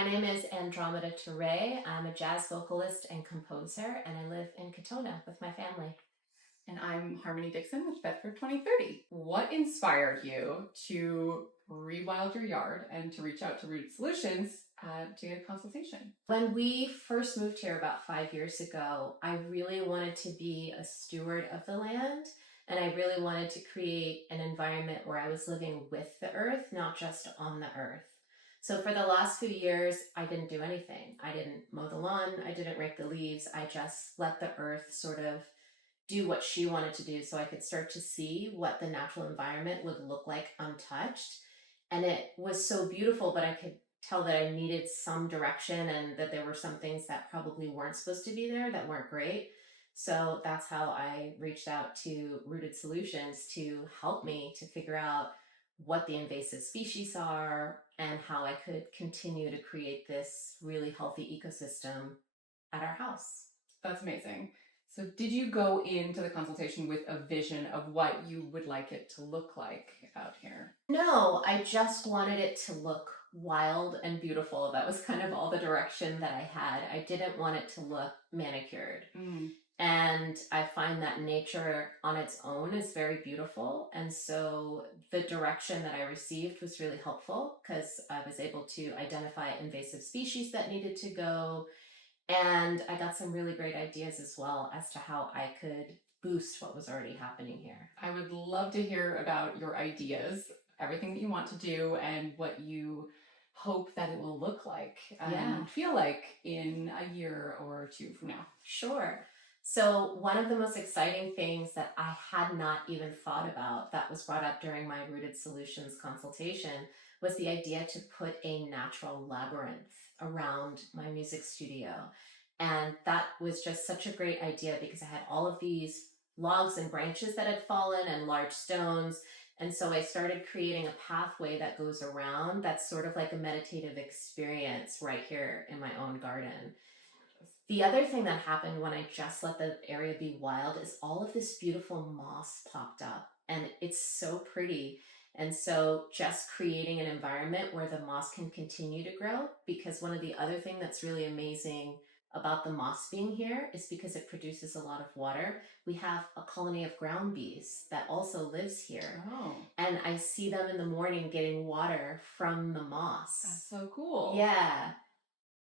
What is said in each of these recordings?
My name is Andromeda Turre. I'm a jazz vocalist and composer, and I live in Katona with my family. And I'm Harmony Dixon with Bedford 2030. What inspired you to rewild your yard and to reach out to Rooted Solutions to get a consultation? When we first moved here about 5 years ago, I really wanted to be a steward of the land, and I really wanted to create an environment where I was living with the earth, not just on the earth. So for the last few years, I didn't do anything. I didn't mow the lawn. I didn't rake the leaves. I just let the earth sort of do what she wanted to do so I could start to see what the natural environment would look like untouched. And it was so beautiful, but I could tell that I needed some direction and that there were some things that probably weren't supposed to be there that weren't great. So that's how I reached out to Rooted Solutions to help me to figure out what the invasive species are and how I could continue to create this really healthy ecosystem at our house. That's amazing. So did you go into the consultation with a vision of what you would like it to look like out here? No, I just wanted it to look wild and beautiful. That was kind of all the direction that I had. I didn't want it to look manicured. And I find that nature on its own is very beautiful. And so the direction that I received was really helpful because I was able to identify invasive species that needed to go. And I got some really great ideas as well as to how I could boost what was already happening here. I would love to hear about your ideas, everything that you want to do, and what you hope that it will look like and feel like in a year or two from now. Sure. So one of the most exciting things that I had not even thought about that was brought up during my Rooted Solutions consultation was the idea to put a natural labyrinth around my music studio. And that was just such a great idea because I had all of these logs and branches that had fallen and large stones. And so I started creating a pathway that goes around that's sort of like a meditative experience right here in my own garden. The other thing that happened when I just let the area be wild is all of this beautiful moss popped up, and it's so pretty. And so just creating an environment where the moss can continue to grow, because one of the other things that's really amazing about the moss being here is because it produces a lot of water. We have a colony of ground bees that also lives here. Oh. And I see them in the morning getting water from the moss. That's so cool. Yeah.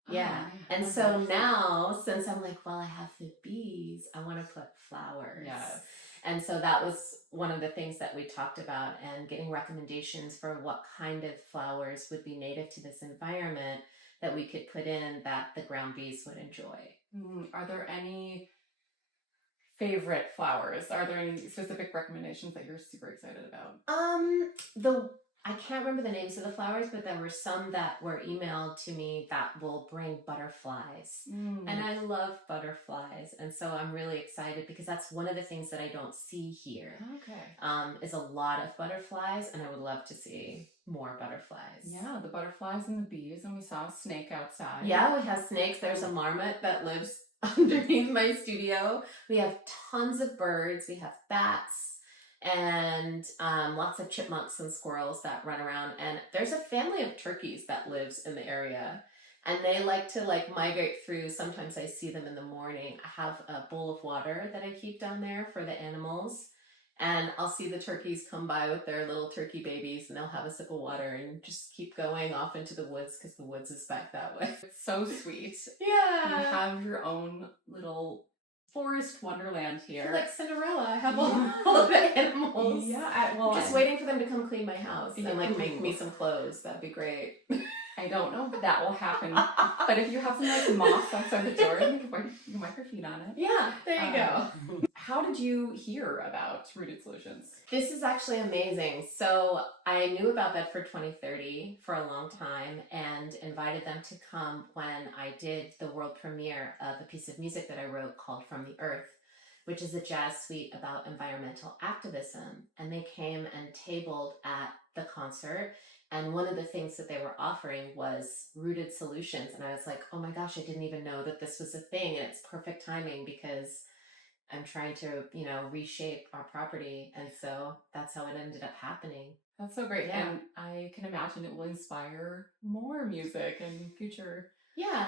Yeah. And so now, since I'm like, well, I have the bees, I want to put flowers. Yes. And so that was one of the things that we talked about, and getting recommendations for what kind of flowers would be native to this environment that we could put in that the ground bees would enjoy. Are there any favorite flowers? Are there any specific recommendations that you're super excited about? I can't remember the names of the flowers, but there were some that were emailed to me that will bring butterflies. And I love butterflies. And so I'm really excited because that's one of the things that I don't see here. Okay. Is a lot of butterflies, and I would love to see more butterflies. Yeah, the butterflies and the bees, and we saw a snake outside. Yeah, we have snakes. There's a marmot that lives underneath my studio. We have tons of birds. We have bats. And lots of chipmunks and squirrels that run around, and there's a family of turkeys that lives in the area, and they like to migrate through. Sometimes I see them in the morning. I have a bowl of water that I keep down there for the animals, and I'll see the turkeys come by with their little turkey babies, and they'll have a sip of water and just keep going off into the woods because the woods is back that way. It's so sweet. Yeah. You have your own little forest wonderland here. Like Cinderella, I have all of the animals. Yeah, I'm just waiting for them to come clean my house and make me some clothes. That'd be great. I don't know if that will happen, but if you have some moss outside the door, you can wipe your feet on it. Yeah, there you go. How did you hear about Rooted Solutions? This is actually amazing. So I knew about Bedford 2030 for a long time and invited them to come when I did the world premiere of a piece of music that I wrote called From the Earth, which is a jazz suite about environmental activism. And they came and tabled at the concert. And one of the things that they were offering was Rooted Solutions. And I was like, oh my gosh, I didn't even know that this was a thing. And it's perfect timing because I'm trying to, reshape our property. And so that's how it ended up happening. That's so great. Yeah. And I can imagine it will inspire more music and future Yeah,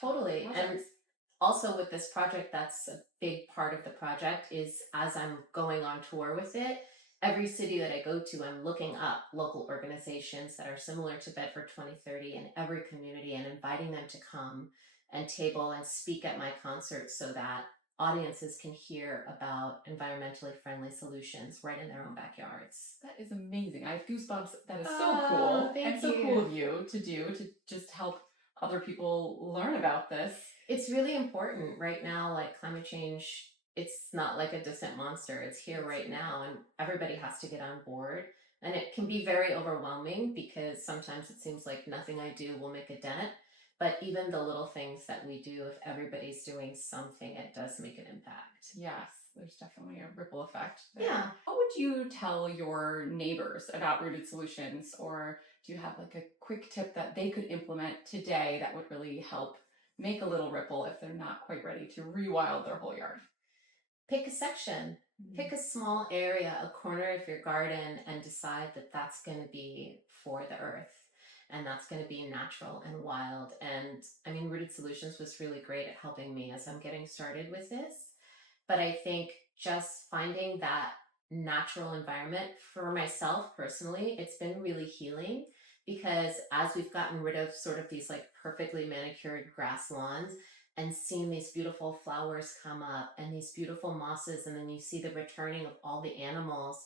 totally. And projects. also with this project, that's a big part of the project is as I'm going on tour with it, every city that I go to, I'm looking up local organizations that are similar to Bedford 2030 in every community and inviting them to come and table and speak at my concerts so that audiences can hear about environmentally friendly solutions right in their own backyards. That is amazing. I have goosebumps. That is so Oh, cool. thank And so you. cool of you to do to just help other people learn about this. It's really important right now, like climate change, it's not like a distant monster. It's here right now, and everybody has to get on board. And it can be very overwhelming because sometimes it seems like nothing I do will make a dent. But even the little things that we do, if everybody's doing something, it does make an impact. Yes, there's definitely a ripple effect there. Yeah. What would you tell your neighbors about Rooted Solutions? Or do you have like a quick tip that they could implement today that would really help make a little ripple if they're not quite ready to rewild their whole yard? Pick a section, pick a small area, a corner of your garden, and decide that that's going to be for the earth. And that's going to be natural and wild. And I mean, Rooted Solutions was really great at helping me as I'm getting started with this. But I think just finding that natural environment for myself personally, it's been really healing because as we've gotten rid of sort of these like perfectly manicured grass lawns and seeing these beautiful flowers come up and these beautiful mosses, and then you see the returning of all the animals,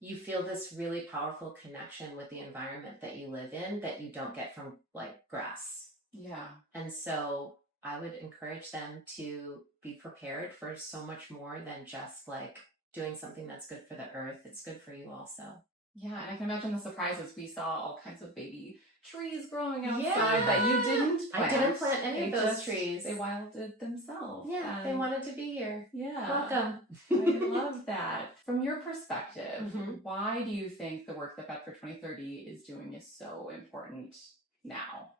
you feel this really powerful connection with the environment that you live in that you don't get from like grass. Yeah. And so I would encourage them to be prepared for so much more than just like doing something that's good for the earth. It's good for you also. Yeah, and I can imagine the surprises. We saw all kinds of baby trees growing outside that you didn't plant. I didn't plant any of those trees. They wilded themselves. Yeah, they wanted to be here. Yeah. Welcome. I love that. From your perspective, why do you think the work that Bedford 2030 is doing is so important now?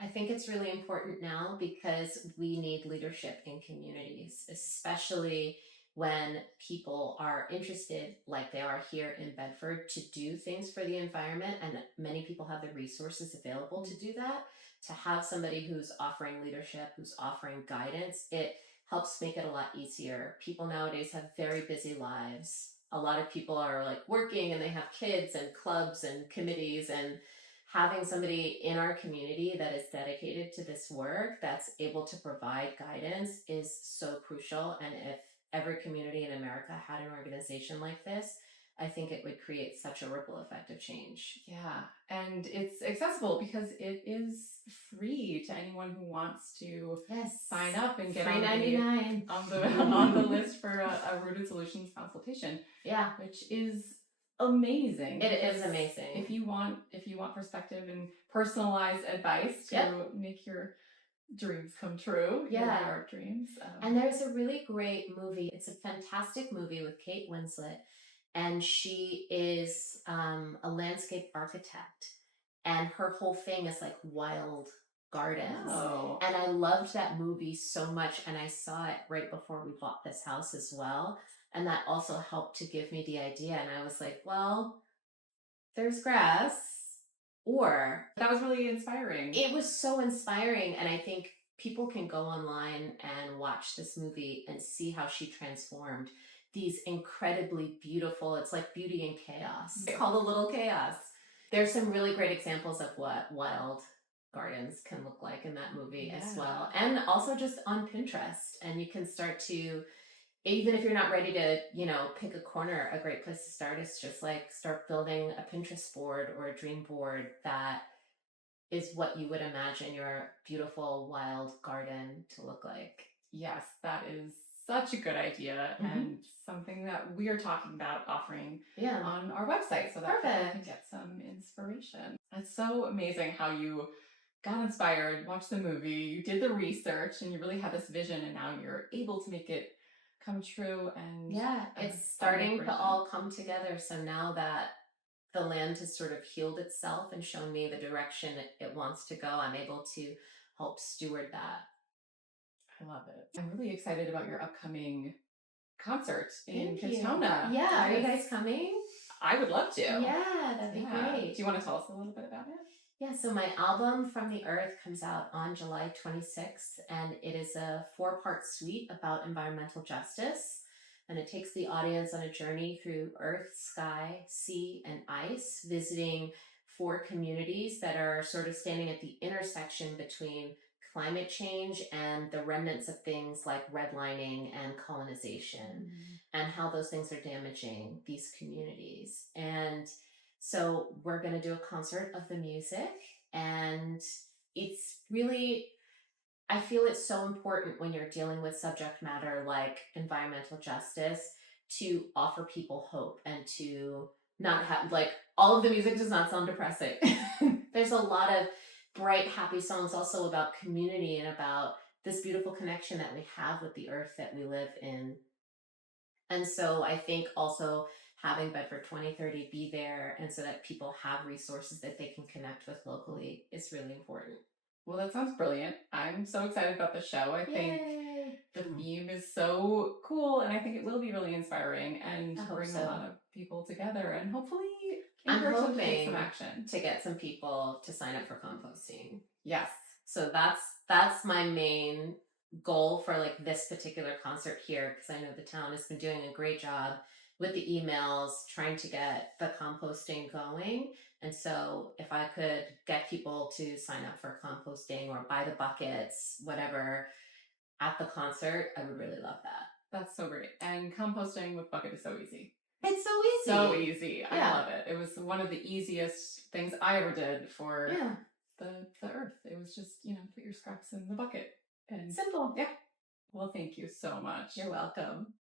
I think it's really important now because we need leadership in communities, especially when people are interested, like they are here in Bedford, to do things for the environment. And many people have the resources available to do that. To have somebody who's offering leadership, who's offering guidance, it helps make it a lot easier. People nowadays have very busy lives. A lot of people are like working and they have kids and clubs and committees, and having somebody in our community that is dedicated to this work, that's able to provide guidance, is so crucial. And if every community in America had an organization like this, I think it would create such a ripple effect of change. Yeah, and it's accessible because it is free to anyone who wants to sign up and get on the list for a Rooted Solutions consultation. Yeah, which is amazing. It is amazing. If you want perspective and personalized advice to make your dreams come true, your art dreams. And there's a really great movie. It's a fantastic movie with Kate Winslet, and she is a landscape architect, and her whole thing is like wild gardens. Oh. And I loved that movie so much, and I saw it right before we bought this house as well. And that also helped to give me the idea. And I was like, well, there's grass. Or that was really inspiring. It was so inspiring. And I think people can go online and watch this movie and see how she transformed these incredibly beautiful, it's like Beauty in Chaos. It's called A Little Chaos. There's some really great examples of what wild gardens can look like in that movie as well. And also just on Pinterest. And you can start to, even if you're not ready to, pick a corner, a great place to start is just like start building a Pinterest board or a dream board that is what you would imagine your beautiful wild garden to look like. Yes, that is such a good idea and something that we are talking about offering on our website so that people can get some inspiration. It's so amazing how you got inspired, watched the movie, you did the research, and you really had this vision, and now you're able to make it come true. And it's starting to all come together. So now that the land has sort of healed itself and shown me the direction it wants to go, I'm able to help steward that. I love it. I'm really excited about your upcoming concert in Katona. Yeah, are you guys coming? I would love to. Yeah, that'd be great. Do you want to tell us a little bit about it? Yeah, so my album From the Earth comes out on July 26th, and it is a 4-part suite about environmental justice. And it takes the audience on a journey through earth, sky, sea, and ice, visiting 4 communities that are sort of standing at the intersection between climate change and the remnants of things like redlining and colonization, and how those things are damaging these communities. And so we're going to do a concert of the music, and it's really, I feel it's so important when you're dealing with subject matter like environmental justice to offer people hope and to not have, like, all of the music does not sound depressing. There's a lot of bright, happy songs also about community and about this beautiful connection that we have with the earth that we live in. And so I think also having Bedford 2030 be there, and so that people have resources that they can connect with locally, is really important. Well, that sounds brilliant. I'm so excited about the show. I think the theme is so cool, and I think it will be really inspiring and bring a lot of people together, and hopefully encourage them to take some action. To get some people to sign up for composting. Yes. So that's my main goal for like this particular concert here, because I know the town has been doing a great job with the emails trying to get the composting going. And so if I could get people to sign up for composting or buy the buckets, whatever, at the concert, I would really love that. That's so great. And composting with bucket is so easy. It's so easy. So easy. I love it. It was one of the easiest things I ever did for the earth. It was just, put your scraps in the bucket. And simple. Yeah. Well, thank you so much. You're welcome.